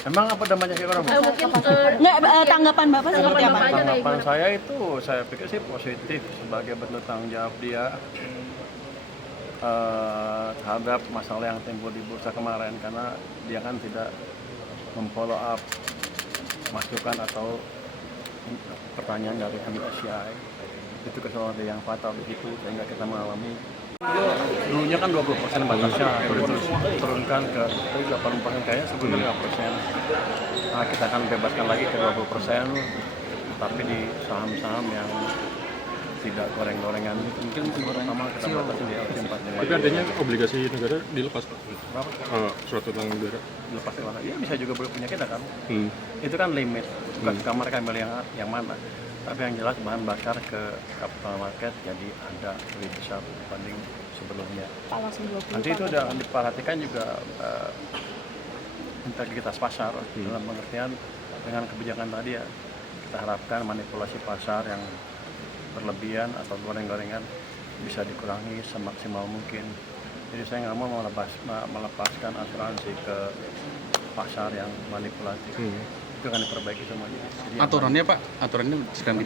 Emang apa namanya sih orang? Nggak, tanggapan Bapak seperti apa? Tanggapan saya itu, saya pikir sih positif sebagai bentuk tanggung jawab dia terhadap masalah yang timbul di bursa kemarin, karena dia kan tidak memfollow up masukan atau pertanyaan dari MSCI. Itu kesalahan yang fatal di situ sehingga kita mengalami dulunya kan 20% batasnya, terus turunkan ke 80%, kayaknya sebelumnya 5%. Nah, kita akan bebaskan lagi ke 20%, tapi di saham-saham yang tidak goreng-gorengan. Mungkin pertama kita batasi di LQ45. Tapi artinya obligasi negara dilepas, Pak? Berapa? Surat utang negara. Lepas ke mana? Ya bisa juga punya kita kan. Itu kan limit, bukan kamar kan ambil yang mana. Tapi yang jelas bahan bakar ke capital market jadi ada lebih besar dibanding sebelumnya. Nanti itu udah diperhatikan juga integritas pasar dalam pengertian dengan kebijakan tadi ya. Kita harapkan manipulasi pasar yang berlebihan atau goreng-gorengan bisa dikurangi semaksimal mungkin. Jadi saya nggak mau melepaskan asuransi ke pasar yang manipulatif. Itu akan diperbaiki semuanya. Jadi Aturannya Pak, aturannya sedang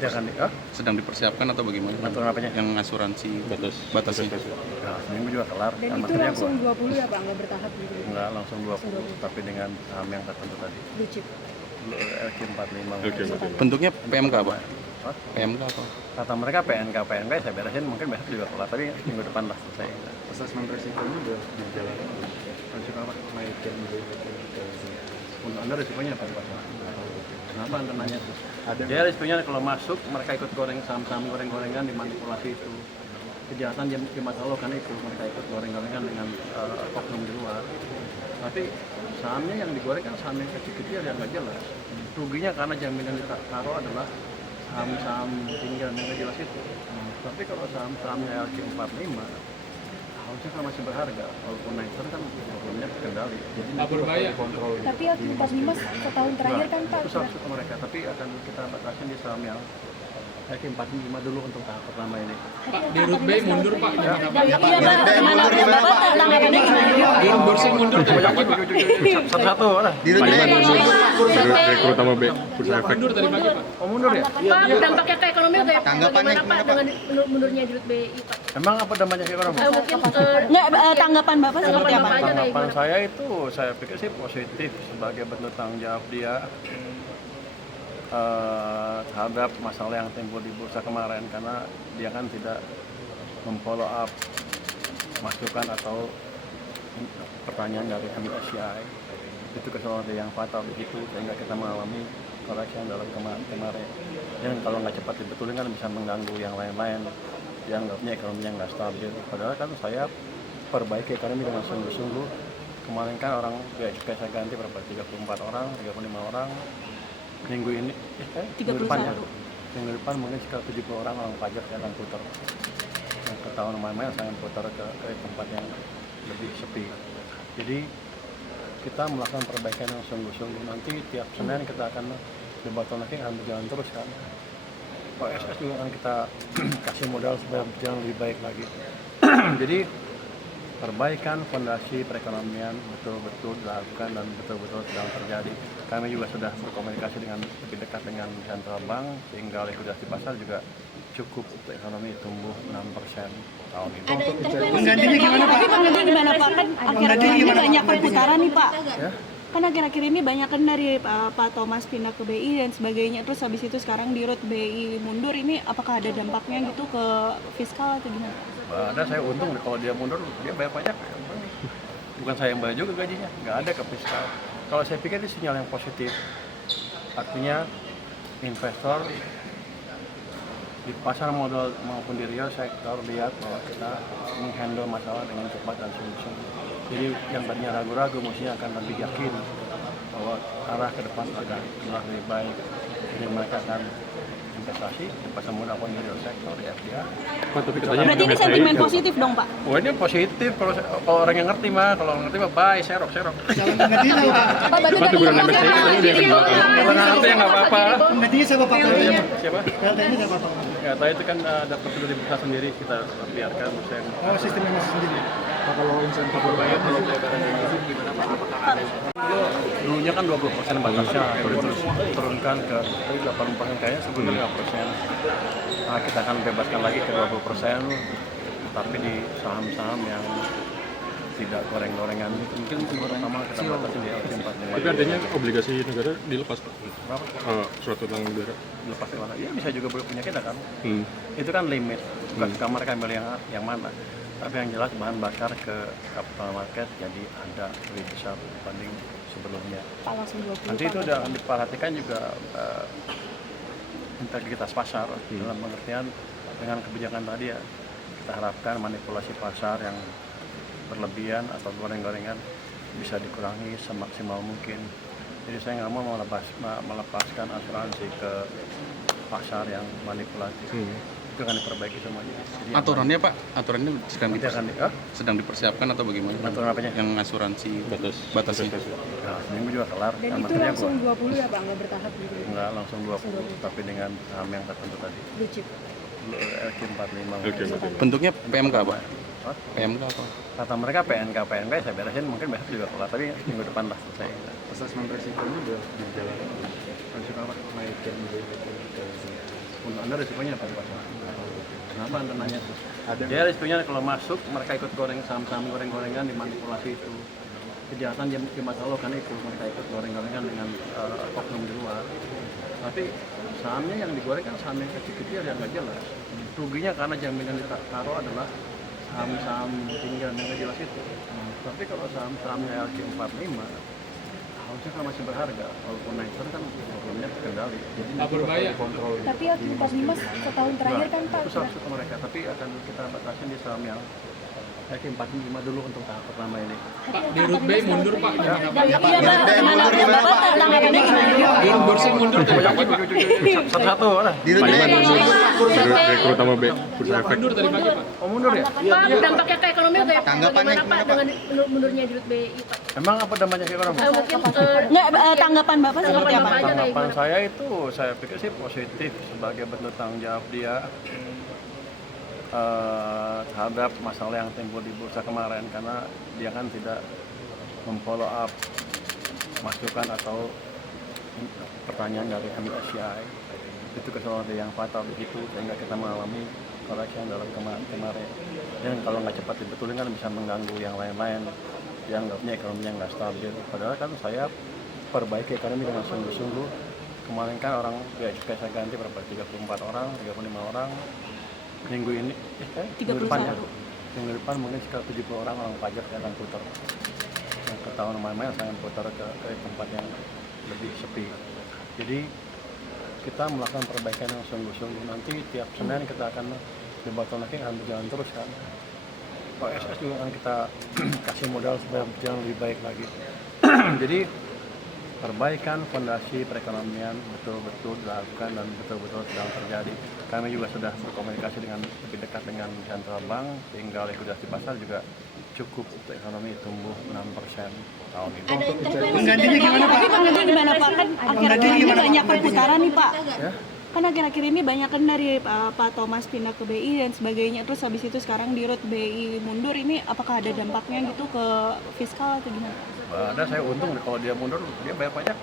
sedang dipersiapkan atau bagaimana? aturan apanya? Yang asuransi batasnya. Nah, seminggu juga kelar. Dan itu langsung 20 ya Pak, nggak bertahap gitu? Enggak langsung 20, tapi dengan saham yang tertentu tadi. Blue chip. LQ45. Bentuknya PMK Pak? Hah? PMK apa? Kata mereka PNK saya beresin, mungkin besok juga kelar, tapi minggu depan lah selesai. Asesmen resikonya udah dijalankan. Risiko apa? Naikkan Untuk Anda risikonya apa? Kenapa Anda nanya? Ada. Ya risikonya kalau masuk, mereka ikut goreng saham-saham goreng-gorengan, dimanipulasi itu. Kejahatan di masa lalu kan itu, mereka ikut goreng-gorengan dengan oknum di luar. Tapi sahamnya yang digoreng kan saham yang kecil-kecil yang nggak jelas. Ruginya karena jaminan ditaruh adalah saham-saham tinggal yang nggak jelas itu. Tapi kalau saham-sahamnya LQ45 harusnya kan masih berharga, walaupun naik terus kan problemnya terkendali. Jadi berbahaya. Tapi LQ45 setahun terakhir kan Pak. itu saham mereka, tapi akan kita batasin di saham yang LQ45 dulu untuk tahap pertama ini. Pak, di Rut B mundur Pak. Iya Pak, gimana Bapak tanggapannya gimana? Di Bursa mundur tuh. Satu-satu lah. Direktur utama B, Bursa Efek. Mundur tadi pagi Pak. Oh mundur ya? Pak, dampaknya ke ekonomi bagaimana Pak dengan mundurnya Dirut BI Pak? Emang apa namanya sih orang? Mungkin Nggak, tanggapan Bapak seperti apa? Tanggapan saya itu, saya pikir sih positif sebagai bentuk tanggung jawab dia terhadap masalah yang timbul di bursa kemarin, karena dia kan tidak memfollow up masukan atau pertanyaan dari MSCI. Itu kesalahan yang fatal di situ sehingga kita mengalami koreksi yang dalam kemarin. Dan kalau nggak cepat dibetulin kan bisa mengganggu yang lain-lain. Dianggapnya ekonominya nggak stabil. Padahal kan saya perbaiki ekonomi dengan sungguh-sungguh. Kemarin kan orang saya ganti berapa? 34 orang, 35 orang. Minggu ini, minggu depan ya. Minggu depan mungkin sekitar 70 orang pajak yang akan putar. Yang ketahuan main-main saya akan putar ke tempat yang lebih sepi. Jadi kita melakukan perbaikan yang sungguh-sungguh. Nanti tiap Senin kita akan debottlenecking akan berjalan terus kan. OSS juga akan kita kasih modal supaya berjalan lebih baik lagi. Jadi perbaikan fondasi perekonomian betul-betul dilakukan dan betul-betul sedang terjadi. Kami juga sudah berkomunikasi dengan lebih dekat dengan Central Bank sehingga likuiditas pasar juga cukup untuk ekonomi tumbuh 6% tahun ini. Ada intervensi gimana Pak? Tapi penggantinya gimana Pak? Kan akhir-akhir ini banyak perputaran nih Pak. Ya? Kan akhir-akhir ini banyak kan dari Pak Thomas pindah ke BI dan sebagainya. Terus habis itu sekarang di Rut BI mundur, ini apakah ada dampaknya gitu ke fiskal atau gimana? Ada, saya untung kalau dia mundur dia bayar pajak. Bukan saya yang bayar juga gajinya, nggak ada ke fiskal. Kalau saya pikir ini sinyal yang positif. Artinya investor di pasar modal maupun di real sektor lihat bahwa kita menghandle masalah dengan cepat dan sungguh-sungguh. Jadi yang tadinya ragu-ragu mestinya akan lebih yakin bahwa arah ke depan akan lebih baik. Jadi mereka akan investasi di pasar modal pun di real sektor di FDI. Pak, tapi katanya Berarti ini MSCI sentimen positif dong Pak? Oh ini positif kalau orang yang ngerti mah, kalau ngerti mah buy, serok. Pak, berarti Pak, dari teguran MSCI katanya udah yang kedua. Kalau nggak ngerti ya nggak apa-apa. Nantinya siapa Pak? Siapa? Nantinya siapa Pak? Nggak tahu, itu kan ada prosedur di bursa sendiri, kita biarkan bursa yang Oh, sistemnya masih sendiri. Kalau insentif berbayar, dulunya kan 20% batasnya, terus turunkan ke 80% kayaknya sebelumnya 5%. Nah, kita akan bebaskan lagi ke 20%, tapi di saham-saham yang tidak goreng-gorengan. Mungkin pertama kita batasi di LQ45. tapi artinya obligasi negara dilepas Pak? Berapa? Surat utang negara. Lepas ke mana? Ya bisa juga punya kita kan. Hmm. Itu kan limit, bukan kamar ambil yang mana. Tapi yang jelas bahan bakar ke capital market jadi ada lebih besar dibanding sebelumnya. Pak langsung 20 Nanti itu udah diperhatikan juga integritas pasar dalam pengertian dengan kebijakan tadi ya. Kita harapkan manipulasi pasar yang berlebihan atau goreng-gorengan bisa dikurangi semaksimal mungkin. Jadi saya nggak mau melepaskan asuransi ke pasar yang manipulatif. Itu akan diperbaiki semuanya. Jadi yang Aturannya Pak, aturannya nanti akan sedang dipersiapkan atau bagaimana? aturan apanya? Yang asuransi batasnya. Nah, seminggu juga kelar. Dan Kan itu materinya langsung gua 20 ya Pak, nggak bertahap gitu. nggak langsung 20, tapi dengan saham yang tertentu tadi. Blue chip. LQ45. Bentuknya PMK Pak? Hah? PMK apa? Kata mereka PNK saya beresin, mungkin besok juga kelar, tapi minggu depan lah selesai. Asesmen resikonya udah dijalankan. Risiko apa? Naikkan Untuk Anda risikonya apa? Kenapa Anda nanya? Dia risikonya kalau masuk, mereka ikut goreng saham-saham goreng-gorengan, dimanipulasi itu. Kejahatan di masa lalu kan itu, mereka ikut goreng-gorengan dengan oknum di luar. Tapi sahamnya yang digoreng kan saham yang kecil-kecil yang nggak jelas. Ruginya karena jaminan ditaruh adalah saham-saham tinggal yang nggak jelas itu. Tapi kalau saham-sahamnya LQ45 harusnya kan masih berharga, walaupun naik terus kan problemnya terkendali. Jadi Tak berbahaya. Tapi LQ45 setahun terakhir kan Pak. itu saham mereka, tapi akan kita batasin di saham yang LQ45 dulu untuk tahap pertama ini. Pak, di Root Bay mundur Pak. Iya Pak, Bapak tanggapannya gimana? Bursa mundur terjadi Pak. Satu-satu lah. Direktur utama B, Bursa Efek. Mundur tadi pagi Pak. Oh mundur ya? Pak, dampaknya ke ekonomi bagaimana Pak dengan mundurnya di Root BI Pak? Emang apa dampaknya ke ekonomi? Mungkin Nggak, tanggapan Bapak seperti apa? Bapak aja kayak Tanggapan gimana? saya itu, saya pikir sih positif sebagai bentuk tanggung jawab dia terhadap masalah yang timbul di bursa kemarin, karena dia kan tidak memfollow up masukan atau pertanyaan dari MSCI. Itu kesalahan yang fatal di situ, sehingga kita mengalami koreksi yang dalam kemarin. Dan kalau nggak cepat dibetulin kan bisa mengganggu yang lain-lain, dianggapnya ekonominya nggak stabil. Padahal kan saya perbaiki ekonomi dengan sungguh-sungguh. Kemarin kan orang kayak saya ganti berapa, 34 orang, 35 orang. Minggu ini, minggu depan ya. Minggu depan mungkin sekitar 70 orang pajak yang akan putar. Yang ketahuan main-main saya akan putar ke tempat yang lebih sepi. Jadi kita melakukan perbaikan yang sungguh-sungguh. Nanti tiap Senin kita akan debottlenecking akan berjalan terus kan. OSS juga akan kita kasih modal supaya berjalan lebih baik lagi. Jadi perbaikan fondasi perekonomian betul-betul dilakukan dan betul-betul sedang terjadi. Kami juga sudah berkomunikasi dengan lebih dekat dengan Central Bank, sehingga likuiditas pasar juga cukup untuk ekonomi tumbuh 6% tahun ini. Penggantinya gimana Pak? Tapi penggantinya gimana Pak? Kan akhir-akhir ini banyak perputaran nih Pak. Ya? Kan akhir-akhir ini banyak kan dari Pak Thomas pindah ke BI dan sebagainya, terus habis itu sekarang di Root BI mundur, ini apakah ada dampaknya gitu ke fiskal atau gimana? Ada, saya untung kalau dia mundur dia bayar pajak.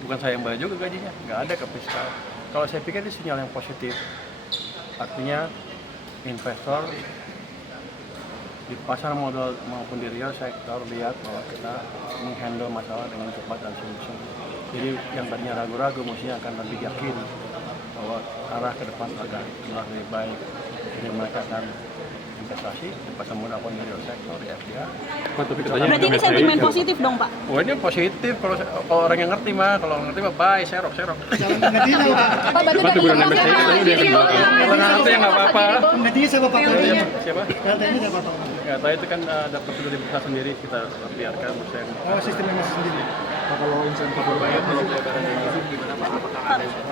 Bukan saya yang bayar juga gajinya, nggak ada ke fiskal. Kalau saya pikir itu sinyal yang positif. Artinya investor di pasar modal maupun di real sektor lihat bahwa kita menghandle masalah dengan cepat dan sungguh-sungguh. Jadi yang tadinya ragu-ragu mestinya akan lebih yakin bahwa arah ke depan akan lebih baik. Jadi mereka akan investasi di pasar modal pun di real sektor di FDI. Pak, tapi katanya Berarti ini MSCI sentimen positif dong Pak? Oh ini positif kalau orang yang ngerti mah, kalau ngerti mah buy, serok. Penggantinya siapa Pak? Pak, berarti Pak, dari teguran MSCI katanya udah yang kedua. Kalau nggak ngerti ya nggak apa-apa. Penggantinya siapa Pak? Siapa? Penggantinya siapa Pak? Nggak tahu, itu kan ada prosedur di bursa sendiri, kita biarkan bursa yang Oh, sistemnya masih sendiri. Kalau insentif berbayar,